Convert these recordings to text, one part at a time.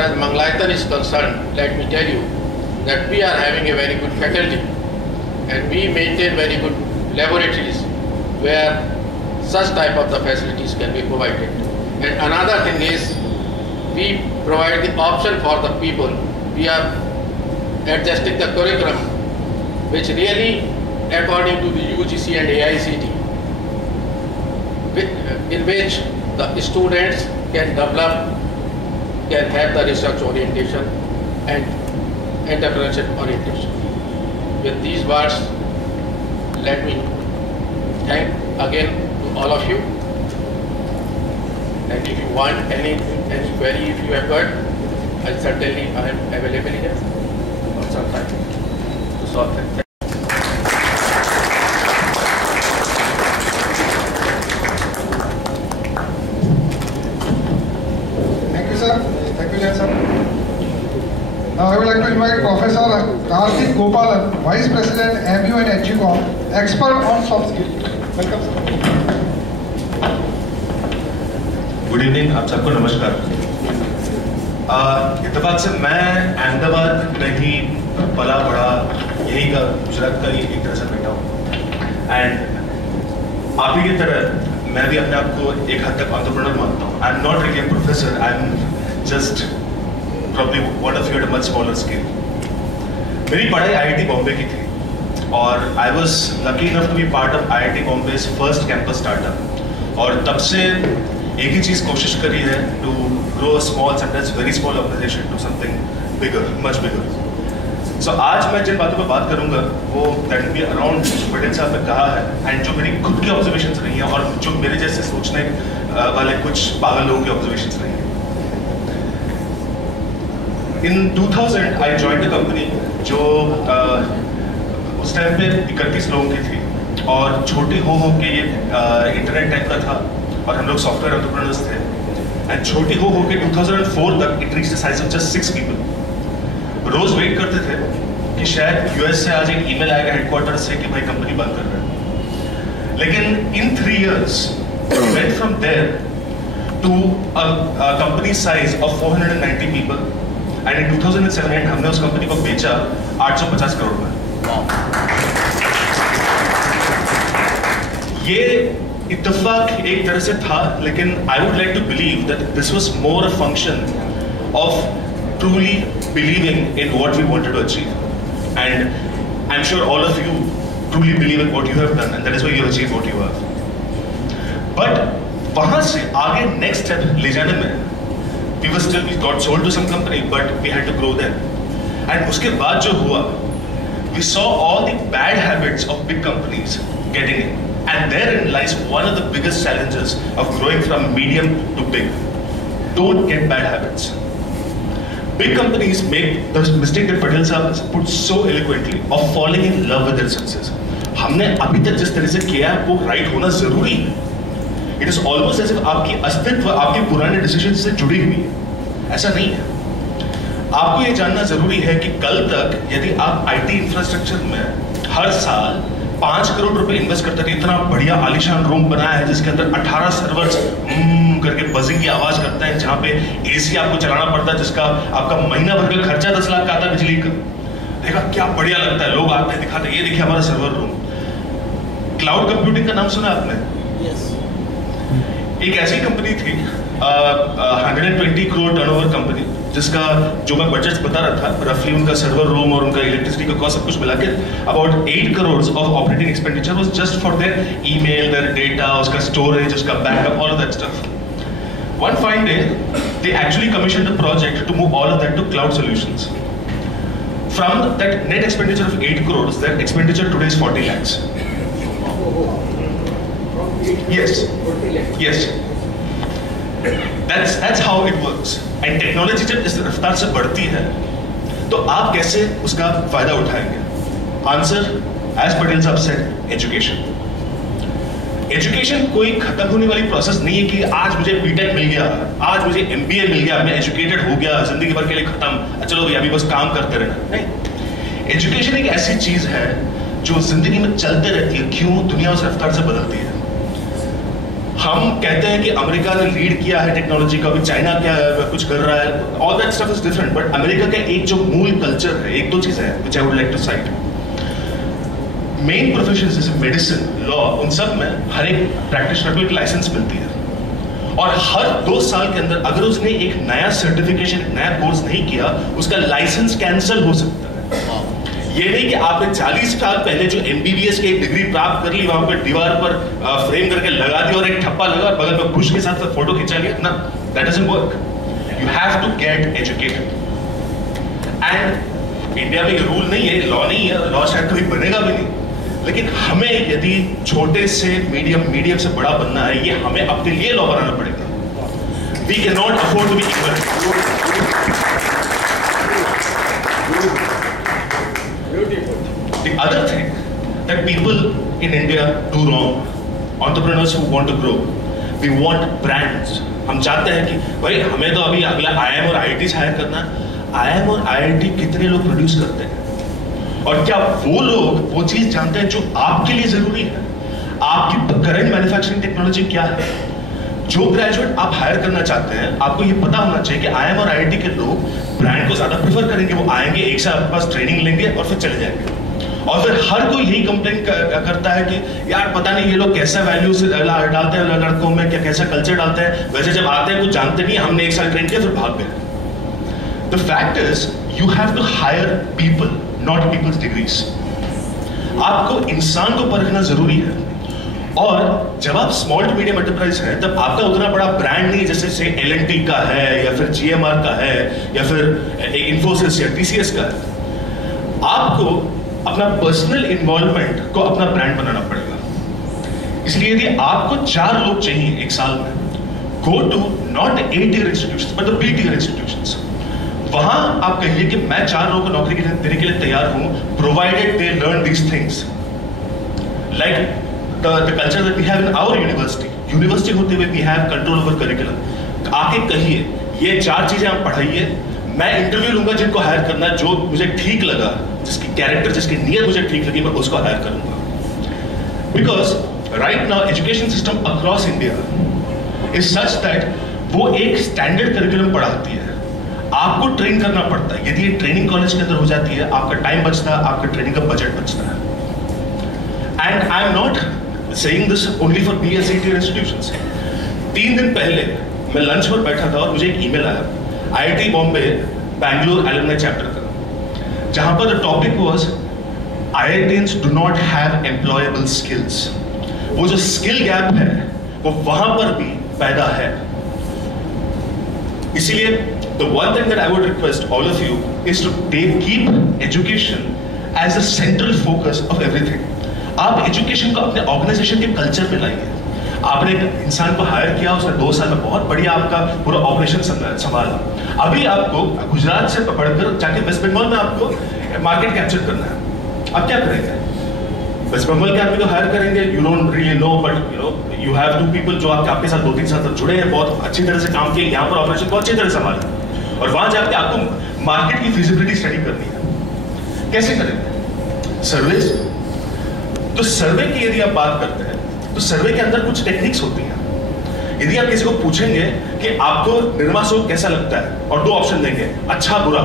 far as Mangalayatan is concerned, let me tell you that we are having a very good faculty and we maintain very good laboratories where such type of the facilities can be provided. And another thing is, we provide the option for the people. We are adjusting the curriculum which really according to the UGC and AICT, in which the students can develop, can have the research orientation and entrepreneurship orientation. With these words, let me thank again to all of you. And if you want any query, if you have got, I am available here for some time to solve that. Thank you, sir. Thank you, sir. Now I would like to invite Professor Karthik Gopalan, Vice President, MU and HGCOM, expert on soft skills. Welcome, sir. Good evening, आप सबको नमस्कार। इत्तेफाक से मैं अहमदाबाद में ही पला बड़ा, यही का गुजरात का ही एक तरह से बेटा हूँ। एंड आप ही की तरह मैं भी अपने आप को एक हद तक एंटरप्रेन्योर मानता हूँ। I am not really a professor, I am just probably one of you at a much smaller scale. मेरी पढ़ाई IIT बॉम्बे की थी और I was lucky enough to be part of IIT Bombay first campus startup. और तब से एक ही चीज कोशिश करी है, to grow a small, sometimes very small organisation to something bigger, much bigger. So आज मैं जिन बातों पर बात करूंगा वो that will be around Patel साहब ने कहा है, एंड जो मेरी खुद की ऑब्जर्वेशंस रही हैं और जो मेरे जैसे सोचने वाले कुछ पागल लोगों की ऑब्जर्वेशंस रही हैं। इन 2000 आई जॉइंड द कंपनी जो उस टाइम पे 31 लोगों की थी और छोटी हो के ये इंटरनेट टाइप का था और हम लोग सॉफ्टवेयर एंटरप्रेन्योर्स थे। एंड छोटी हो के 2004 तक it reached the size of just 6 people. रोज वेट करते थे कि शायद यूएस से आज एक ईमेल आएगा हेडक्वार्टर से कि भाई कंपनी बंद कर रहे हैं। लेकिन in 3 years went from there to a company size of 490 people, and in 2007 हमने उस कंपनी को बेचा 850 करोड़ में। ये इत्तेफाक एक तरह से था, लेकिन I would like to believe that this was more a function of truly believing in what we wanted to achieve, and I am sure all of you truly believe in what you have done, and that is why you have achieved what you have. But वहां से आगे next step ले जाने में we got sold to some company, but we had to grow them. And उसके बाद जो हुआ, we saw all the bad habits of big companies getting in. And therein lies one of the biggest challenges of growing from medium to big. Don't get bad habits. Big companies make the mistake that Patel Sahab put so eloquently of falling in love with their success. हमने अभी तक जिस तरह से किया है वो right होना जरूरी है। It is almost as if आपकी अस्तित्व आपके पुराने डिसीजन से जुड़ी हुई है। ऐसा नहीं है। आपको ये जानना जरूरी है कि कल तक यदि आप IT इंफ्रास्ट्रक्चर में हर साल 5 करोड़ रुपए इन्वेस्ट करते थे, इतना बढ़िया आलीशान रूम बनाया है जिसके अंदर 18 सर्वर्स करके बजिंग की आवाज करता है, जहाँ पे AC आपको चलाना पड़ता है, जिसका आपका महीना भर का खर्चा 10 लाख का आता है बिजली का। देखा क्या बढ़िया लगता है, लोग आते हैं दिखाते हैं, ये देखिए हमारा सर्वर रूम। क्लाउड कंप्यूटिंग का नाम सुना आपने? Yes. एक ऐसी कंपनी थी 120 करोड़ टर्नओवर कंपनी, जिसका जो मैं बजट बता रहा था, रफली उनका सर्वर रूम और उनका इलेक्ट्रिसिटी का कॉस्ट सब कुछ मिला के about 8 crore of operating expenditure was just for their email, their data, उसका स्टोरेज, उसका backup, all of that stuff. One fine day they actually commissioned a project to move all of that to cloud solutions. From that net expenditure of 8 crore, that expenditure today is 40 lakhs. Yes. That's how it works. And technology जब इस रफ्तार से बढ़ती है, तो आप कैसे उसका फायदा उठाएंगे? Answer, as Patel साहब said, education. Education कोई खत्म होने वाली प्रोसेस नहीं है कि आज मुझे BTech मिल गया, आज मुझे MBA मिल गया, मैं एजुकेटेड हो गया, जिंदगी भर के लिए खत्म, चलो भैया अभी बस काम करते रहना। नहीं, एजुकेशन एक ऐसी चीज है जो जिंदगी में चलते रहती है। क्यों? दुनिया उस रफ्तार से बदलती है। हम कहते हैं कि अमेरिका ने लीड किया है टेक्नोलॉजी का, अभी चाइना क्या कुछ कर रहा है, all that stuff is different, but America का एक जो मूल कल्चर है, एक दो चीजें हैं which I would like to cite. Main professions जैसे मेडिसिन, लॉ, उन सब में हर एक प्रैक्टिशनर को एक लाइसेंस मिलती है और हर 2 साल के अंदर अगर उसने एक नया सर्टिफिकेशन, नया कोर्स नहीं किया, उसका लाइसेंस कैंसिल हो सकता है। ये नहीं कि आपने 40 साल पहले जो MBBS की एक डिग्री प्राप्त कर ली, वहां पर दीवार पर फ्रेम करके लगा दी और एक ठप्पा लगा और बगल में बुश के साथ फोटो खिंचा लिया ना, that doesn't work. You have to get educated. And India में ये रूल नहीं है, लॉ नहीं है, लॉ शायद कभी बनेगा भी नहीं, लेकिन हमें यदि छोटे से मीडियम से बड़ा बनना है, ये हमें अपने लिए लॉ बनाना पड़ेगा। We can not afford to be ignorant. The other thing that people in India do wrong, entrepreneurs who want to grow, we want brands. हम चाहते हैं कि भाई हमें तो अभी अगला IIM और IIT हायर करना है। IIM और IIT कितने लोग प्रोड्यूस करते हैं और क्या वो लोग वो चीज जानते हैं जो आपके लिए जरूरी है? आपकी करंट मैन्युफैक्चरिंग टेक्नोलॉजी क्या है? जो ग्रेजुएट आप हायर करना चाहते हैं, आपको ये पता होना चाहिए कि IIM और IIT के लोग ब्रांड को ज्यादा प्रेफर करेंगे। वो आएंगे, एक साल आपके पास ट्रेनिंग लेंगे और फिर चले जाएंगे। और फिर हर कोई यही कंप्लेन करता है कि यार पता नहीं ये लोग कैसा वैल्यू डालते हैं लड़कों में, क्या कैसा कल्चर डालते हैं, वैसे जब आते हैं कुछ जानते नहीं, हमने एक साल ट्रेन किया फिर भाग गए। The fact is you have to hire people, not people's degrees. आपको इंसान को परखना जरूरी है। और जब आप स्मॉल टू मीडियम एंटरप्राइज है, तब आपका उतना बड़ा ब्रांड नहीं जैसे से L&T का है या फिर GMR का है या फिर इन्फोसिस या TCS का है। आपको अपना पर्सनल इन्वॉल्वमेंट को अपना ब्रांड बनाना पड़ेगा। इसलिए यदि आपको 4 लोग चाहिए एक साल में, go to not A-tier institutions but the B-tier institutions। वहां आप कहिए कि मैं 4 लोगों को नौकरी देने के लिए तैयार हूं, provided they learn these things like the culture that we have in our university होते हुए we have control over curriculum। आके कहिए ये 4 चीजें आप पढ़ाइए, मैं इंटरव्यू लूंगा जिनको हायर करना है, जो मुझे ठीक लगा, जिसकी कैरेक्टर, जिसकी नीयत मुझे ठीक लगी, मैं उसको हायर करूंगा। Because right now education system across India is such that वो एक स्टैंडर्ड करिकुलम पढ़ाती है, आपको ट्रेन करना पड़ता है। यदि ये ट्रेनिंग कॉलेज के अंदर हो जाती है, आपका टाइम बचता है, आपका ट्रेनिंग का बजट बचता है। And I am not saying this only for B and C-tier institutions। 3 दिन पहले मैं लंच पर बैठा था और मुझे एक ईमेल आया IIT Bombay Bangalore alumni chapter का, जहां पर the topic was IITians do not have employable skills। वो जो स्किल गैप है वो वहां पर भी पैदा है। इसीलिए the one thing that I would request all of you is to keep education as a central focus of everything। आप एजुकेशन को अपने ऑर्गेनाइजेशन के कल्चर में लाइए। आपने एक इंसान को हायर किया, उसने 2 साल में बहुत बढ़िया आपका पूरा ऑपरेशन संभाला। अभी आपको गुजरात से पकड़कर जाके वेस्ट बंगाल में आपको मार्केट कैप्चर करना है। आप क्या करेंगे? वेस्ट बंगाल के आदमी को हायर करेंगे, you don't really know, but you have 2 people जो आपके साथ 2-3 साल तक जुड़े हैं, बहुत अच्छी तरह से काम किए, यहाँ पर ऑपरेशन बहुत अच्छी तरह से संभाला, और वहां जाके आपको मार्केट की फिजिबिलिटी स्टडी करनी है। कैसे करेंगे? सर्वेज। तो सर्वे की यदि आप बात करते हैं तो सर्वे के अंदर कुछ टेक्निक्स होती हैं। यदि आप किसी को पूछेंगे कि आपको निर्मा सोप कैसा लगता है और 2 ऑप्शन देंगे, अच्छा बुरा,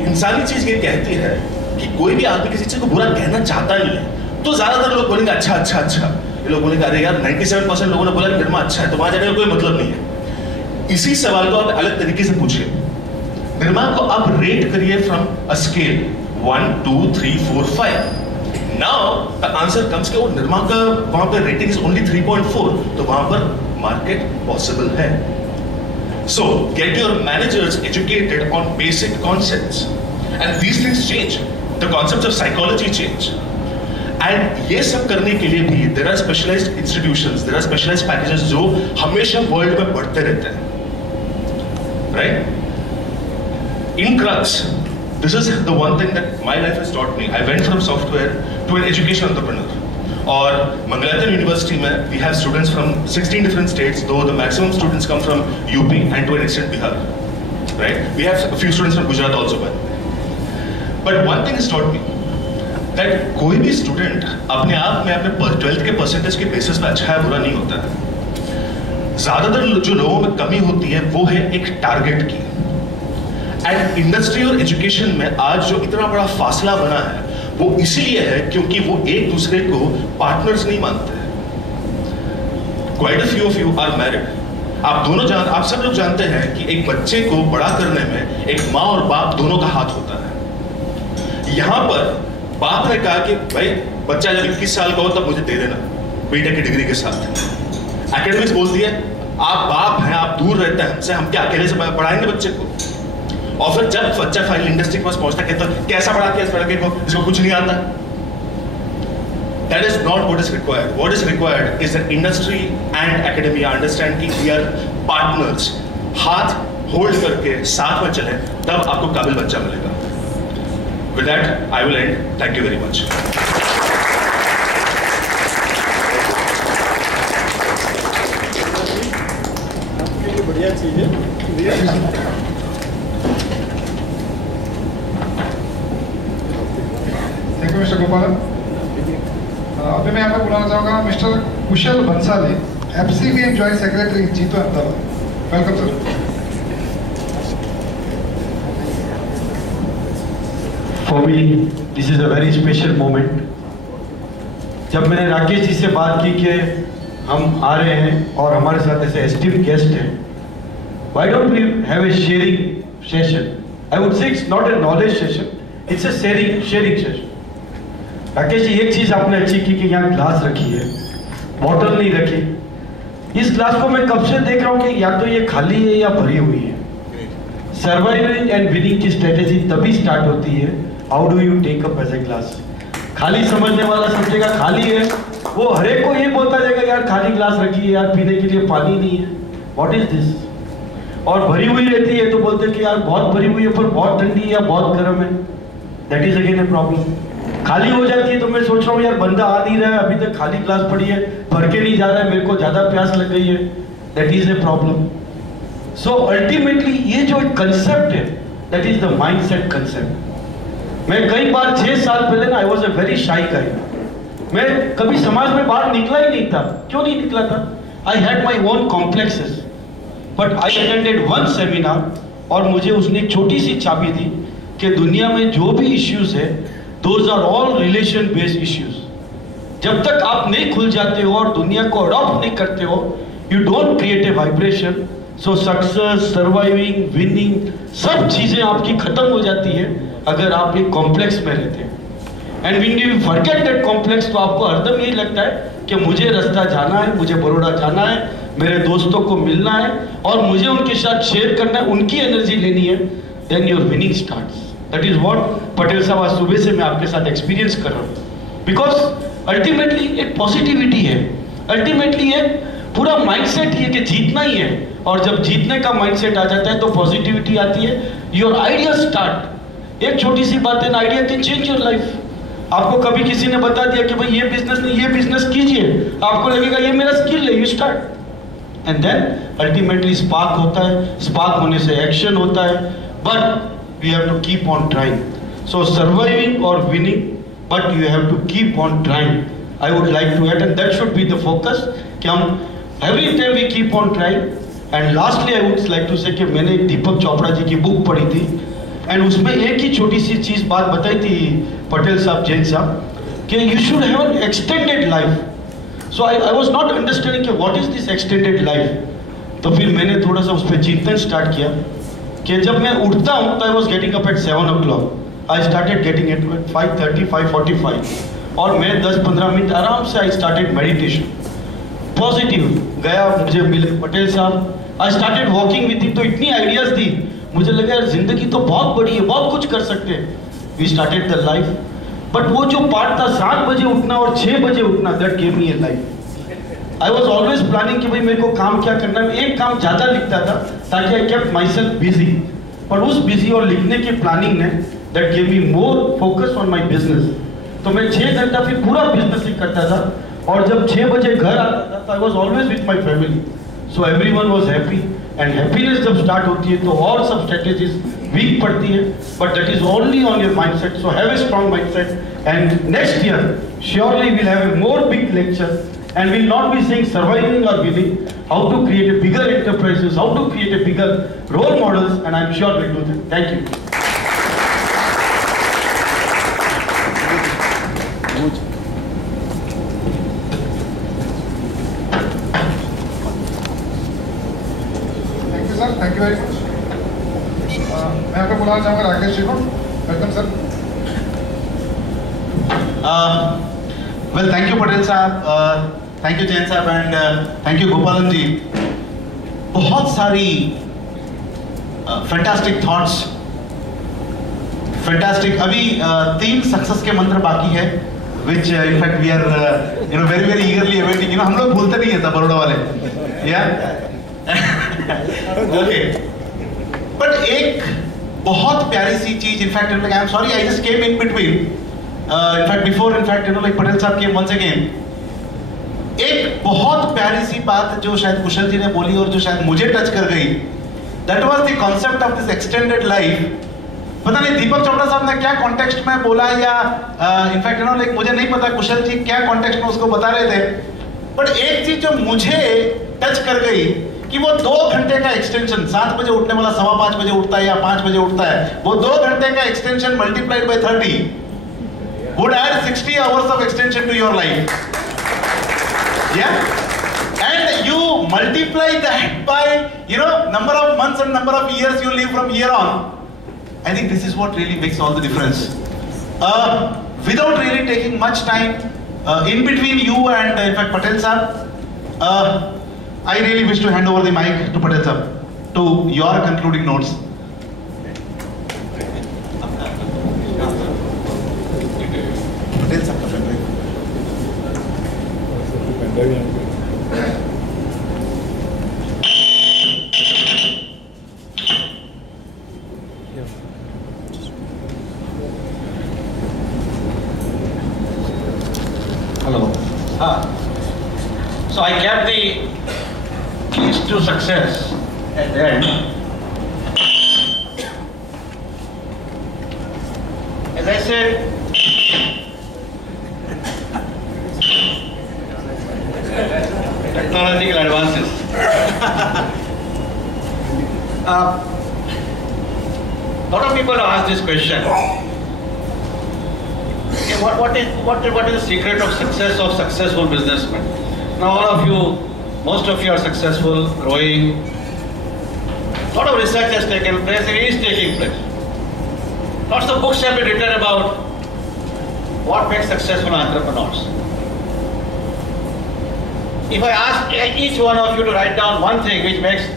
इंसानी चीज ये कहती है कि कोई भी आदमी किसी चीज को बुरा कहना चाहता नहीं है, तो ज्यादातर लोग बोलेंगे अच्छा अच्छा अच्छा। ये लोग बोलेंगे अरे यार 97% लोगों ने बोला निर्मा अच्छा है, तो वहां जाने का कोई मतलब नहीं है। इसी सवाल को आप अलग तरीके से पूछिए, निर्मा को आप रेट करिए from a scale 1 2 3 4 5। Now the answer comes कि वो निर्मा का वहां पर रेटिंग इज ओनली 3.4, तो वहां पर मार्केट पॉसिबल है। So get your managers educated on basic concepts and these things change, the concepts of psychology change, and ये सब करने के लिए भी there are specialized institutions, there are specialized packages जो हमेशा वर्ल्ड में बढ़ते रहते हैं, right? In crux, this is the one thing that my life has taught me। I went from software to an education entrepreneur। और Mangalathan University में we have students from 16 different states, though the maximum students come from UP and to an extent Bihar, right? We have a few students from Gujarat also, by the way। But one thing has taught me, that कोई भी student अपने आप में अपने 12th के percentage के basis पे अच्छा है बुरा नहीं होता है। ज्यादातर जो लोगों में कमी होती है वो है एक टारगेट की। एंड इंडस्ट्री और एजुकेशन में आज जो इतना बड़ा फासला बना है वो इसीलिए है क्योंकि वो एक दूसरे को पार्टनर्स नहीं मानते। Quite a few of you are married. आप सब लोग जानते हैं कि एक बच्चे को बड़ा करने में एक माँ और बाप दोनों का हाथ होता है। यहाँ पर बाप ने कहा कि भाई बच्चा जब 21 साल का हो तब मुझे दे देना बीटेक की डिग्री के साथ। एकेडमिक्स बोलती है आप बाप हैं, आप दूर रहते हैं हमसे, हम क्या अकेले से पढ़ाएंगे बच्चे को। और फिर जब बच्चा फाइनल इंडस्ट्री के पास पहुंचता है तो कैसा पढ़ा के इस लड़के को, इसको कुछ नहीं आता। That is not what is required. What is required is that industry and academia understand कि we are partners. हाथ होल्ड करके साथ में चलें, तब आपको काबिल बच्चा मिलेगा। With that, I will end. Thank you very much. आपके लिए बढ़िया चीज है। थैंक यू मिस्टर गोपालन। अभी मैं यहाँ पे बुलाना चाहूँगा मिस्टर कुशल बंसाली, FCBN जॉइंट सेक्रेटरी जीतो Ahmedabad. Welcome sir. For me, this is a very special moment. जब मैंने राकेश जी से बात की कि हम आ रहे हैं और हमारे साथ ऐसे एस्टीम्ड गेस्ट हैं, why don't we have a sharing session? I would say it's not a knowledge session, it's a sharing session. Rakesh ji, एक चीज आपने अच्छी की कि यहाँ ग्लास रखी है, बॉटल नहीं रखी। इस ग्लास को मैं कब से देख रहा हूँ कि या तो ये खाली है या भरी हुई है। सर्वाइविंग एंड विनिंग की स्ट्रेटेजी तभी स्टार्ट होती है, how do you take up as a glass. खाली समझने वाला समझेगा खाली है, वो हर एक को ये बोलता जाएगा यार खाली ग्लास रखी है यार, पीने के लिए पानी नहीं है, व्हाट इज दिस। और भरी हुई रहती है तो बोलते हैं कि यार बहुत भरी हुई है पर बहुत ठंडी है या बहुत गर्म है, that is again a problem. खाली हो जाती है तो मैं सोच रहा हूँ यार बंदा आ नहीं रहा है, अभी तक खाली ग्लास पड़ी है, भर के नहीं जा रहा है, मेरे को ज्यादा प्यास लग गई है, that is a problem. So ultimately ये जो कंसेप्ट है that is the mindset concept. मैं कई बार 6 साल पहले ना I was a very shy गाय, मैं कभी समाज में बाहर निकला ही नहीं था। क्यों नहीं निकला था? I had my own complexes, but I attended one seminar और मुझे उसने एक छोटी सी चाबी दी कि दुनिया में जो भी इश्यूज है those are all relation based issues. जब तक आप नहीं खुल जाते हो और दुनिया को अडॉप्ट नहीं करते हो, you don't create a vibration. So success, surviving, winning, सब चीजें आपकी खत्म हो जाती है अगर आप एक कॉम्प्लेक्स में रहते हैं। And when you forget that complex, तो आपको हरदम यही लगता है कि मुझे रास्ता जाना है, मुझे बड़ौदा जाना है, मेरे दोस्तों को मिलना है और मुझे उनके साथ शेयर करना है, उनकी एनर्जी लेनी है, then your winning starts. That is what Patel साहब आज सुबह से मैं आपके साथ एक्सपीरियंस कर रहा हूँ। बिकॉज अल्टीमेटली एक पॉजिटिविटी है, अल्टीमेटली एक पूरा माइंडसेट ही है कि जीतना ही है, और जब जीतने का माइंडसेट आ जाता है तो पॉजिटिविटी आती है, योर आइडिया स्टार्ट। एक छोटी सी बात है, idea can change your life. आपको कभी किसी ने बता दिया कि भाई ये बिजनेस नहीं, ये बिजनेस कीजिए, आपको लगेगा ये मेरा स्किल है, you start and then ultimately spark होता है, स्पार्क होने से एक्शन होता है, but we have to keep on trying. So surviving or winning, but you have to keep on trying. I would like to add, and that should be the focus कि हम every time we keep on trying. And lastly I would like to say कि मैंने दीपक चोपड़ा जी की book पढ़ी थी and उसमें एक ही छोटी सी चीज बात बताई थी पटेल साहब, जैन साहब, कि you should have an extended life. So I was not understanding कि what is this extended life. तो फिर मैंने थोड़ा सा उस पर चिंतन स्टार्ट किया कि जब मैं उठता हूँ तो I was getting up at 7 o'clock, I started getting eight 5:30, 5:45 और मैं 10-15 मिनट आराम से आई स्टार्टेड मेडिटेशन। पॉजिटिव गया, मुझे मिले पटेल साहब, I started walking with him, तो इतनी आइडियाज दी, मुझे लगा यार जिंदगी तो बहुत बड़ी है, बहुत कुछ कर सकते हैं। We started the life, but वो जो पार्ट था 7 बजे उठना और 6 बजे उठना, that gave me A life. I was always planning कि भाई मेरे को काम क्या करना है, एक काम ज्यादा लिखता था ताकि I kept my self busy, और उस बिजी और लिखने की प्लानिंग ने that gave me more focus on my business. तो मैं 6 घंटा फिर पूरा बिजनेस ही करता था, और जब 6 बजे घर आता था तो I was always with my family, so every one was happy. And happiness जब स्टार्ट होती है तो और सब स्ट्रेटेजीज वीक पड़ती है, but that is only on your mindset. So have a strong mindset and next year surely will have a more big lecture and we'll not be saying surviving or winning, how to create a bigger enterprises, how to create a bigger role models, and I'm sure we'll do that. Thank you. Thank you sir, thank you very much. मैं आपको बुलाना चाहूँगा राकेश जी को. Welcome sir. Well, thank you Patel साहब, thank you Jain साहब and thank you गोपालन जी. बहुत सारी fantastic thoughts, fantastic. अभी 3 सक्सेस के मंत्र बाकी है, which in fact we are very eagerly awaiting. हम लोग भूलते नहीं है तब बड़ौदा वाले. Okay. But एक बहुत प्यारी सी चीज, in fact I am sorry I just came in between. In fact before like Patel साहब came once again. एक बहुत प्यारी सी बात जो शायद कुशल जी ने बोली और जो शायद मुझे टच कर गई, that was the concept of this extended life. पता नहीं दीपक चोपड़ा साहब ने क्या कॉन्टेक्स्ट में बोला या इनफैक्ट like मुझे नहीं पता कुशल जी क्या कॉन्टेक्स्ट में उसको बता रहे थे, बट एक चीज जो मुझे टच कर गई कि वो 2 घंटे का एक्सटेंशन, 7 बजे उठने वाला 5:15 बजे उठता है या 5 बजे उठता है, वो 2 घंटे का extension multiplied by 30 would add 60 hours of extension to your life. Yeah, and you multiply that by number of months and number of years you live from here on. I think this is what really makes all the difference. Without really taking much time in between you and in fact Patel sir, I really wish to hand over the mic to Patel sir to your concluding notes. Patel sir, Hello. So I kept the keys to success at the end. As I said, technological advances. Lot of people ask this question. What is the secret of success of successful businessmen? Now all of you, most of you are successful, growing. A lot of research has taken place and is taking place. Lots of books have been written about what makes successful entrepreneurs. If I ask each one of you to write down one thing which makes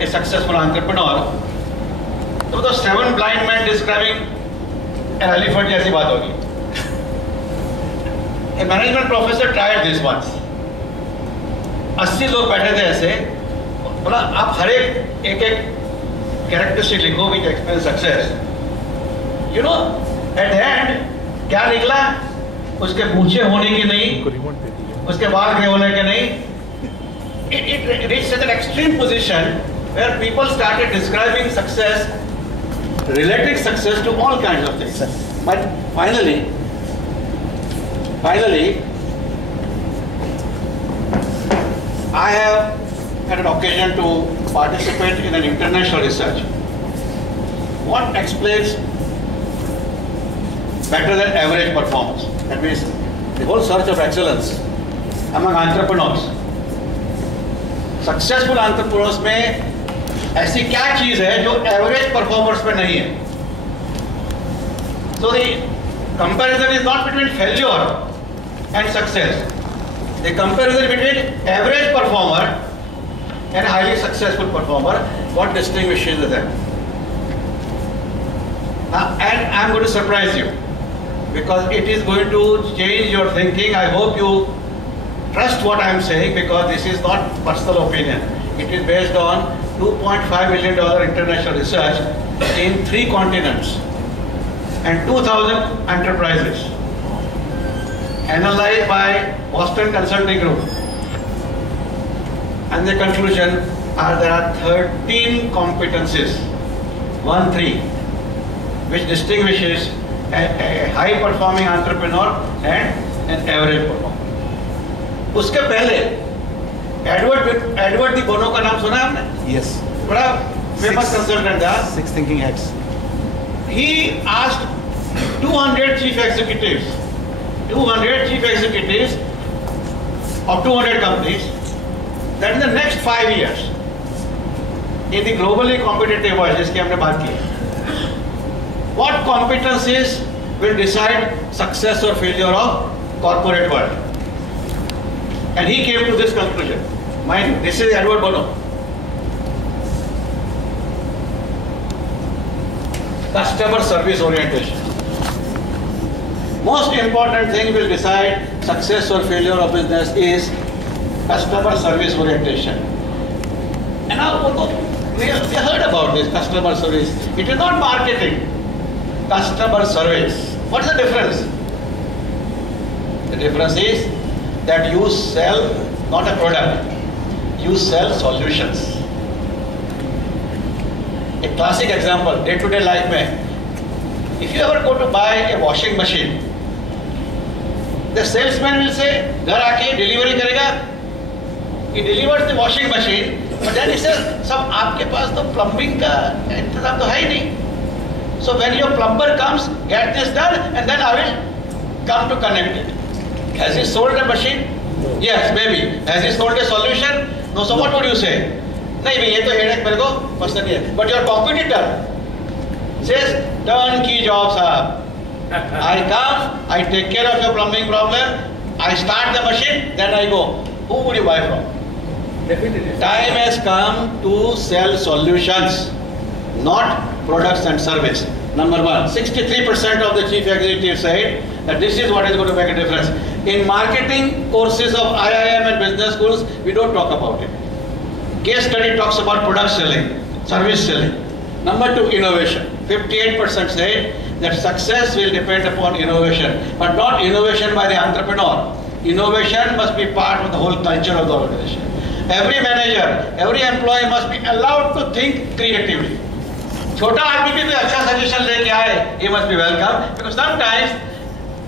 a successful entrepreneur, so the 7 blind men describing an elephant जैसी बात होगी. A management professor tried this once. 80 लोग बैठे थे ऐसे, बोला आप हर एक कैरेक्टरिस्टिक लिखो which explains success. At the end क्या निकला? उसके पूछे होने की नहीं, उसके बाल के होने के नहीं. It reached such an extreme position where people started describing success, relating success to all kinds of things. But finally, I have had an occasion to participate in an international research. What explains better than average performance? That means the whole search of excellence among entrepreneurs. Successful entrepreneurs में ऐसी क्या चीज है जो average performers में नहीं है? So the comparison is not between failure and success. The comparison between average performer and highly successful performer, what distinguishes them? And I'm going to surprise you because it is going to change your thinking. I hope you trust what I'm saying because this is not personal opinion. It is based on $2.5 million international research in 3 continents and 2,000 enterprises analyzed by Boston Consulting Group. And the conclusion there are 13 competencies, 1-3, which distinguishes a high performing entrepreneur and an average performer. उसके पहले Edward de Bono का नाम सुना है आपने? Yes. बड़ा famous consultant था. 6 thinking heads. He asked 200 chief executives of 200 companies that in the next 5 years, in the globally competitive world, जिसकी हमने बात की, what competencies will decide success or failure of corporate world? And he came to this conclusion. Mind you, this is Edward Bono. Customer service orientation. Most important thing will decide success or failure of business is customer service orientation. And now we heard about this customer service. It is not marketing. Customer service. What is the difference? The difference is that you sell not a product, you sell solutions. A classic example, day-to-day life में, if you ever go to buy a washing machine, the salesman will say, घर आके delivery करेगा, he delivers the washing machine, but then he says, सब आपके पास तो plumbing का इंतजाम तो है ही नहीं. So when your plumber comes, get this done, and then I will come to connect it. Has he sold a machine? Yes, maybe. Has he sold a solution? No. So what would you say? नहीं भाई ये तो headache मेरे को पसंद नहीं है. But your competitor says, turnkey job साहब. I come, I take care of your plumbing problem, I start the machine, then I go. Who would you buy from? Definitely. Time has come to sell solutions, not products and service. Number one, 63% of the chief executives said that this is what is going to make a difference. In marketing courses of IIM and business schools, we don't talk about it. Case study talks about product selling, service selling. Number two, innovation. 58% say that success will depend upon innovation, but not innovation by the entrepreneur. Innovation must be part of the whole culture of the organization. Every manager, every employee must be allowed to think creatively. छोटा आदमी भी कोई अच्छा suggestion लेके आए, he must be welcome, because sometimes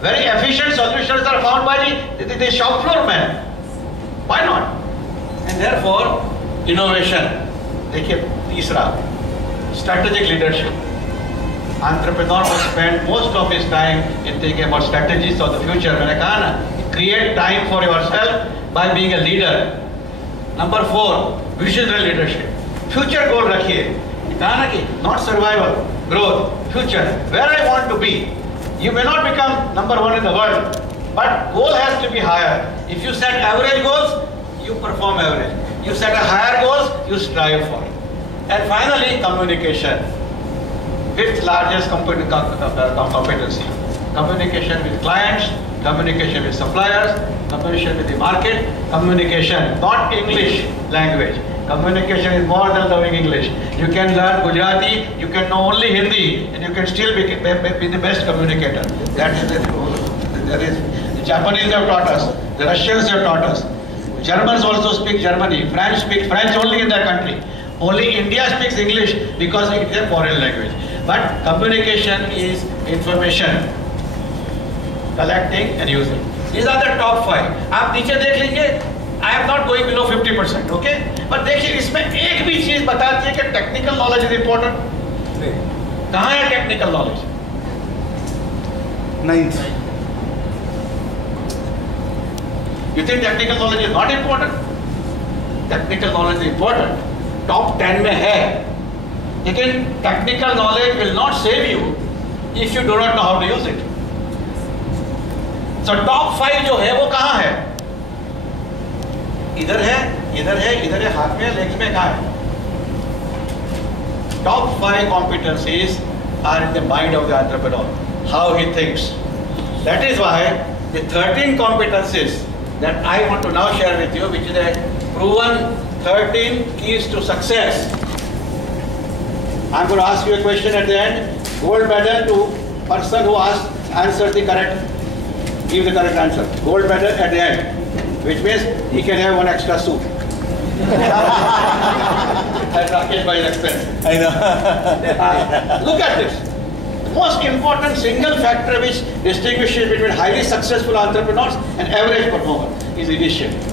very efficient solutions are found by the shop floor man. Why not? And therefore, innovation. देखिए तीसरा, strategic leadership. Entrepreneur will spend most of his time in thinking about strategies of the future. मैंने कहा ना, create time for yourself by being a leader. Number 4, visionary leadership. Future goal रखिए. कहा ना कि not survival, growth, future. Where I want to be. You may not become number 1 in the world, but goal has to be higher. If you set average goals, you perform average. You set a higher goals, you strive for it. And finally, communication. 5th largest competency. Communication with clients, communication with suppliers, communication with the market, communication, not English language. Communication is more than knowing English. You can learn Gujarati, you can know only Hindi, and you can still be the best communicator. That is the Japanese have taught us, the Russians have taught us. Germans also speak Germany, French speak French only in their country. Only India speaks English because it is a foreign language. But communication is information, collecting and using. These are the top 5. आप नीचे देख लीजिए, I am not going below 50%, okay? But देखिए इसमें एक भी चीज बताती है कि technical knowledge is important. कहाँ है technical knowledge? 9th. You think technical knowledge is not important? Technical knowledge is important. Top 10 में है. लेकिन technical knowledge will not save you if you do not know how to use it. So top 5 जो है वो कहाँ है? इधर है, इधर है, इधर है, हाथ में, लेग्स में, कहाँ है? Top 5 competencies are in the mind of the entrepreneur, how he thinks. That is why the 13 competencies that I want to now share with you, which is a proven 13 keys to success. I'm going to ask you a question at the end. Gold medal to person who answers the correct, give the correct answer. Gold medal at the end, which means he can have 1 extra suit. At Rakesh Bhai's expense. I know. Look at this. The most important single factor which distinguishes between highly successful entrepreneurs and average performers is initiative.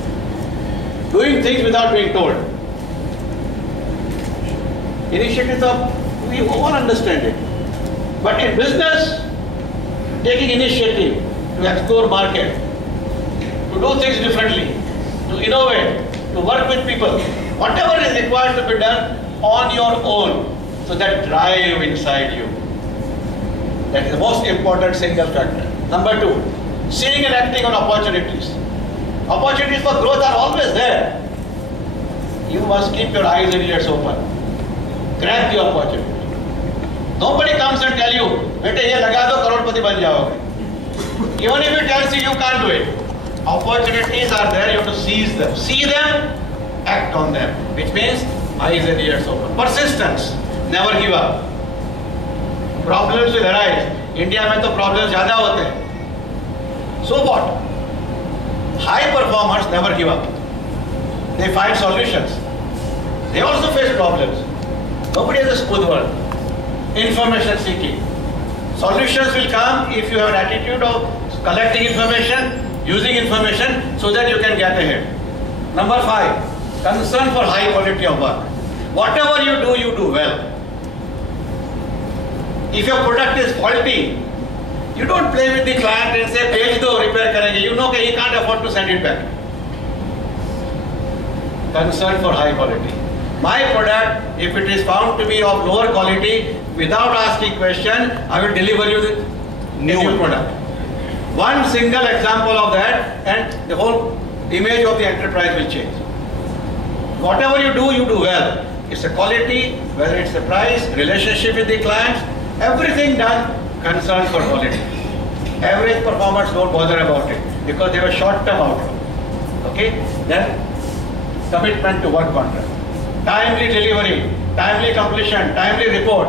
Doing things without being told. Initiative, we all understand it. But in business, taking initiative to explore market, to do things differently, to innovate, to work with people, whatever is required to be done on your own, so that drive inside you. That is the most important single factor. Number two, seeing and acting on opportunities. Opportunities for growth are always there. You must keep your eyes and ears open. Grab the opportunity. Nobody comes and tell you, "Bete ye laga do, crorepati ban jaoge." Even if it tells you, you can't do it. Opportunities are there, you have to seize them. See them, act on them. Which means eyes and ears open. Persistence, never give up. Problems will arise. India में तो problems ज़्यादा होते हैं. So what? High performers never give up. They find solutions. They also face problems. Nobody has a smooth world. Information seeking. Solutions will come if you have an attitude of collecting information, using information so that you can get ahead. Number 5, concern for high quality of work. Whatever you do well. If your product is faulty, you don't play with the client and say, "Page do, repair karenge." You know that he can't afford to send it back. Concern for high quality. My product, if it is found to be of lower quality, without asking question, I will deliver you the new product. One single example of that, and the whole image of the enterprise will change. Whatever you do well. It's a quality, whether it's the price, relationship with the clients, everything done, concern for quality. Average performers don't bother about it because they have a short-term outlook. Okay? Then, commitment to work contract. Timely delivery, timely completion, timely report.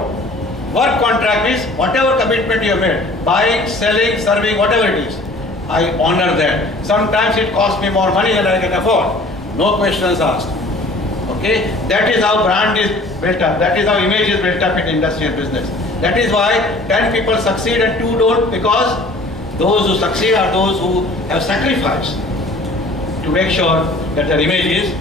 Work contract means whatever commitment you have made, buying, selling, serving, whatever it is, I honor that. Sometimes it costs me more money than I can afford. No questions asked. Okay? That is how brand is built up. That is how image is built up in industry and business. That is why 10 people succeed and 2 don't, because those who succeed are those who have sacrificed to make sure that their image is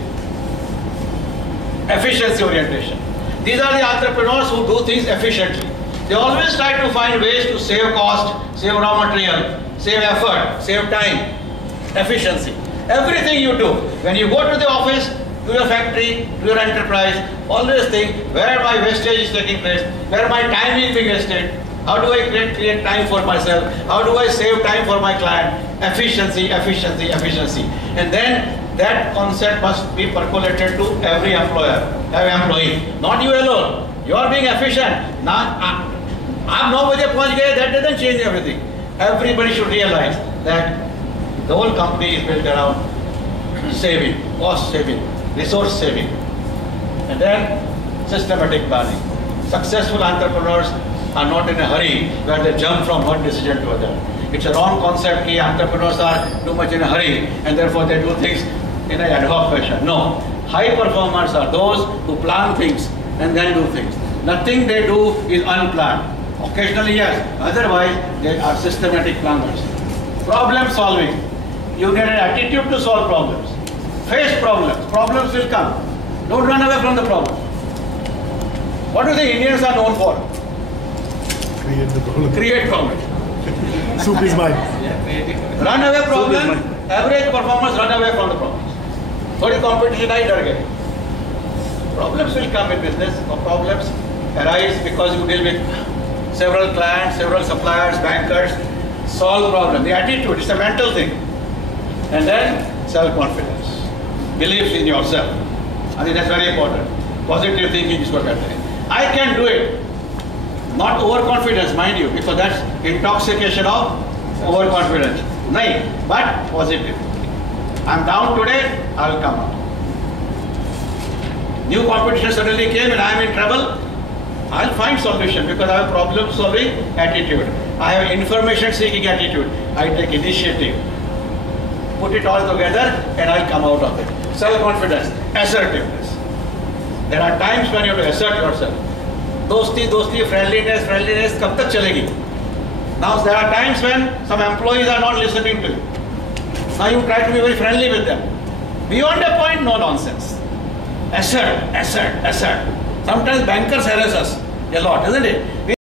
efficiency orientation. These are the entrepreneurs who do things efficiently. They always try to find ways to save cost, save raw material, save effort, save time, efficiency. Everything you do, when you go to the office, to your factory, to your enterprise, always think where my wastage is taking place, where my time is being wasted, how do I create time for myself, how do I save time for my client, efficiency, efficiency, efficiency. And then that concept must be percolated to every employee, not you alone. You are being efficient. आप 9 बजे पहुंच गए, that doesn't change everything. Everybody should realize that the whole company is built around saving, cost saving, resource saving, and then systematic planning. Successful entrepreneurs are not in a hurry where they jump from one decision to other. It's a wrong concept that entrepreneurs are too much in a hurry and therefore they do things in an ad hoc fashion. No. High performers are those who plan things and then do things. Nothing they do is unplanned. Occasionally, yes. Otherwise, they are systematic planners. Problem solving. You get an attitude to solve problems. Face problems. Problems will come. Don't run away from the problem. What do the Indians are known for? Create the problem. Create problems. Soup is mine. Run away problem. Average performers run away from the problems. थोड़ी competition आई डर गए. Problems will come in business. Problems arise because you deal with several clients, several suppliers, bankers. Solve problem. The attitude, it's a mental thing. And then self-confidence. Belief in yourself. I think that's very important. Positive thinking is what I'm saying. I can do it. Not overconfidence, mind you, because that's intoxication of overconfidence. No, but positive. I'm down today, I'll come out. New competition suddenly came and I'm in trouble. I'll find solution because I have problem solving attitude. I have information seeking attitude. I take initiative. Put it all together and I'll come out of it. self-confidence, assertiveness. There are times when you have to assert yourself. Dosti, friendliness, kab tak chalegi? Now there are times when some employees are not listening to you. Now you try to be very friendly with them. Beyond a point, no nonsense. Assert. Sometimes bankers harass us a lot, isn't it? We